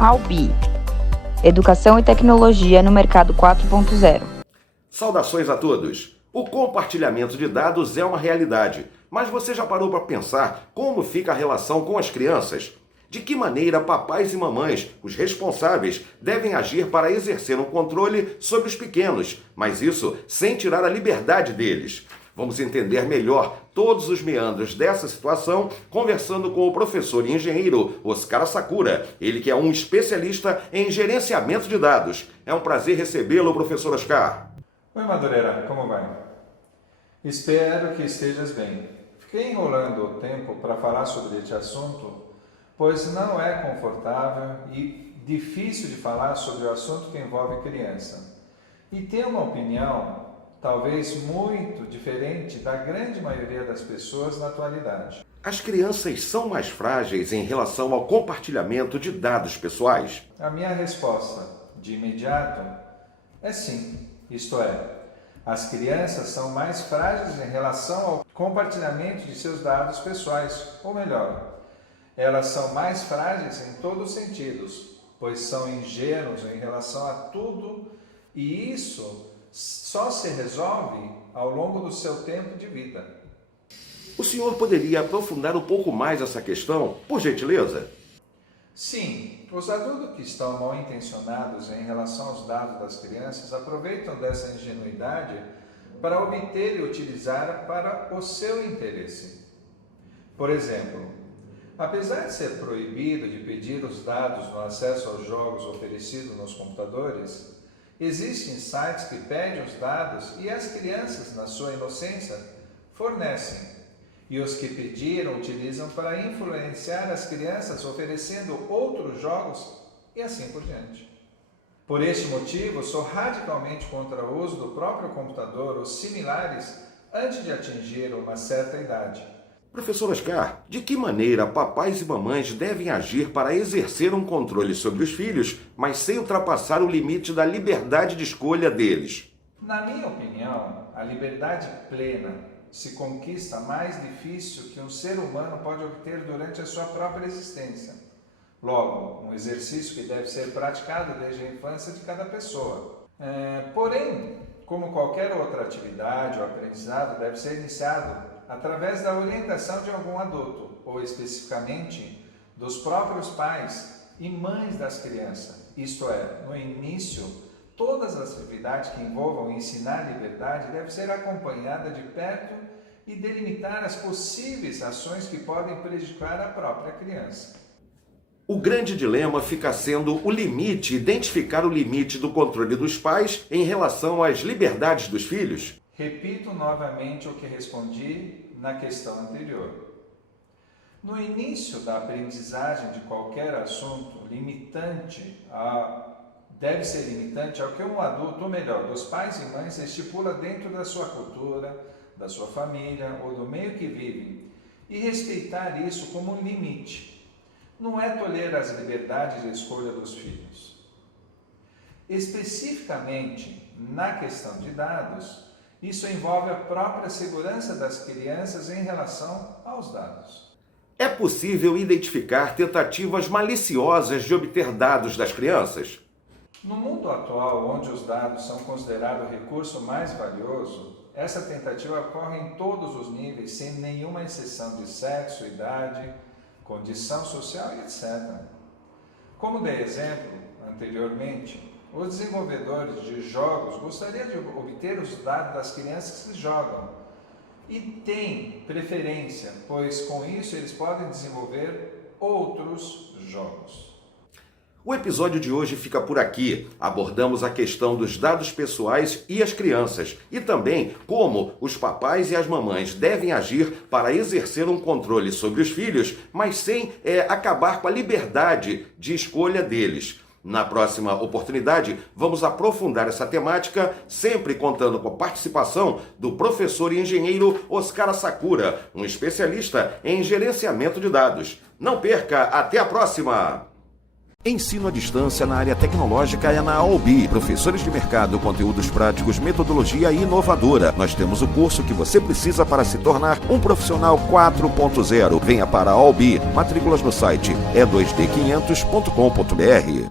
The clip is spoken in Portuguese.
Albi, Educação e Tecnologia no Mercado 4.0. Saudações a todos! O compartilhamento de dados é uma realidade, mas você já parou para pensar como fica a relação com as crianças? De que maneira papais e mamães, os responsáveis, devem agir para exercer um controle sobre os pequenos, mas isso sem tirar a liberdade deles? Vamos entender melhor todos os meandros dessa situação conversando com o professor e engenheiro Oscar Sakura, ele que é um especialista em gerenciamento de dados. É um prazer recebê-lo, professor Oscar. Oi, Madureira, como vai? Espero que estejas bem. Fiquei enrolando o tempo para falar sobre este assunto, pois não é confortável e difícil de falar sobre o assunto que envolve criança. E tenho uma opinião talvez muito diferente da grande maioria das pessoas na atualidade. As crianças são mais frágeis em relação ao compartilhamento de dados pessoais? A minha resposta, de imediato, é sim. Isto é, as crianças são mais frágeis em relação ao compartilhamento de seus dados pessoais, ou melhor, elas são mais frágeis em todos os sentidos, pois são ingênuos em relação a tudo e isso só se resolve ao longo do seu tempo de vida. O senhor poderia aprofundar um pouco mais essa questão, por gentileza? Sim, os adultos que estão mal intencionados em relação aos dados das crianças aproveitam dessa ingenuidade para obter e utilizar para o seu interesse. Por exemplo, apesar de ser proibido de pedir os dados no acesso aos jogos oferecidos nos computadores, existem sites que pedem os dados e as crianças, na sua inocência, fornecem. E os que pediram utilizam para influenciar as crianças oferecendo outros jogos e assim por diante. Por este motivo, sou radicalmente contra o uso do próprio computador ou similares antes de atingir uma certa idade. Professor Oscar, de que maneira papais e mamães devem agir para exercer um controle sobre os filhos, mas sem ultrapassar o limite da liberdade de escolha deles? Na minha opinião, a liberdade plena se conquista mais difícil que um ser humano pode obter durante a sua própria existência. Logo, um exercício que deve ser praticado desde a infância de cada pessoa. Porém, como qualquer outra atividade ou aprendizado, deve ser iniciado através da orientação de algum adulto, ou especificamente dos próprios pais e mães das crianças. Isto é, no início, todas as atividades que envolvam ensinar a liberdade devem ser acompanhadas de perto e delimitar as possíveis ações que podem prejudicar a própria criança. O grande dilema fica sendo o limite, identificar o limite do controle dos pais em relação às liberdades dos filhos. Repito novamente o que respondi na questão anterior. No início da aprendizagem de qualquer assunto, deve ser limitante ao que um adulto, ou melhor, dos pais e mães, estipula dentro da sua cultura, da sua família ou do meio que vivem, e respeitar isso como um limite. Não é tolher as liberdades de escolha dos filhos. Especificamente na questão de dados, isso envolve a própria segurança das crianças em relação aos dados. É possível identificar tentativas maliciosas de obter dados das crianças? No mundo atual, onde os dados são considerados o recurso mais valioso, essa tentativa ocorre em todos os níveis, sem nenhuma exceção de sexo, idade, condição social e etc. Como dei exemplo anteriormente, os desenvolvedores de jogos gostariam de obter os dados das crianças que jogam e têm preferência, pois com isso eles podem desenvolver outros jogos. O episódio de hoje fica por aqui. Abordamos a questão dos dados pessoais e as crianças e também como os papais e as mamães devem agir para exercer um controle sobre os filhos, mas sem acabar com a liberdade de escolha deles. Na próxima oportunidade, vamos aprofundar essa temática, sempre contando com a participação do professor e engenheiro Oscar Sakura, um especialista em gerenciamento de dados. Não perca, até a próxima! Ensino à distância na área tecnológica é na Albi. Professores de mercado, conteúdos práticos, metodologia inovadora. Nós temos o curso que você precisa para se tornar um profissional 4.0. Venha para a Albi. Matrículas no site e2d500.com.br.